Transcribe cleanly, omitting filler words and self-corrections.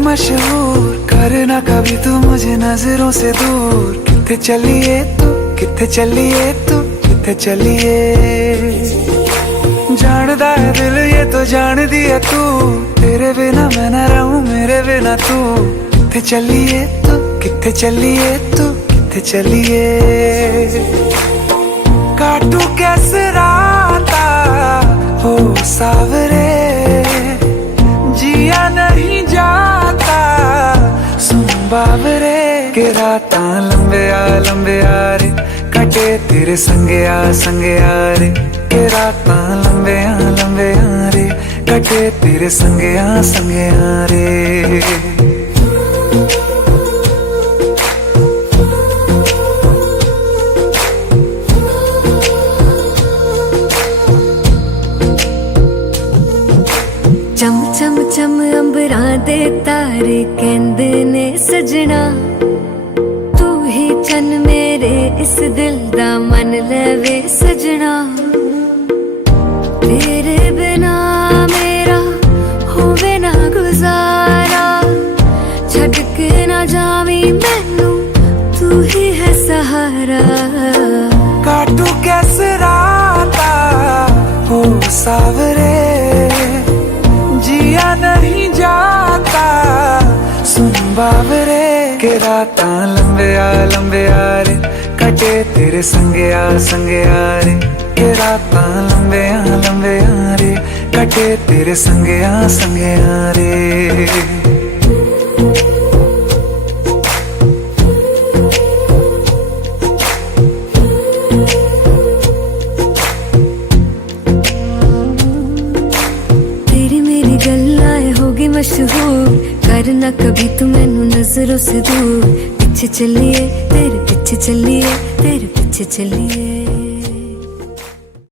मशहूर करना कभी तू मुझे नजरों से दूर। किथे चलिए तू, किथे चलिए तू, किथे चलिए। जानदा है दिल ये तो जान दिया तू, तेरे बिना मैं न रहूं मेरे बिना तू। किथे चलिए तू, किथे चलिए तू, किथे चलिए। काटू कैसे राता हो सावरे, जिया नहीं जाता सुन बाबरे। के राता लंबे आ रे, कटे तेरे संगे आ रे। के राता लंबे आ रे, कटे तेरे संगे आ रे। चम चम चम अंबरां दे तारे कहंदे ने सजना, तू ही चन मेरे इस दिल दा मन लवे सजना। तेरे बिना मेरा होवे ना गुजारा, छड़ के ना जावी मैनू तू ही है सहारा। काटू कैसे राता हो सावरे, जिया नहीं जाता सुन बाबरे। के राता लंबे आ रे, कटे तेरे संगे आ रे। के राता लंबे आ रे, कटे तेरे संगे आ रे। मशहूर करना कभी तू मैनू नजरों से दूर। पीछे चलिए तेरे पीछे चलिए, तेरे पीछे चलिए।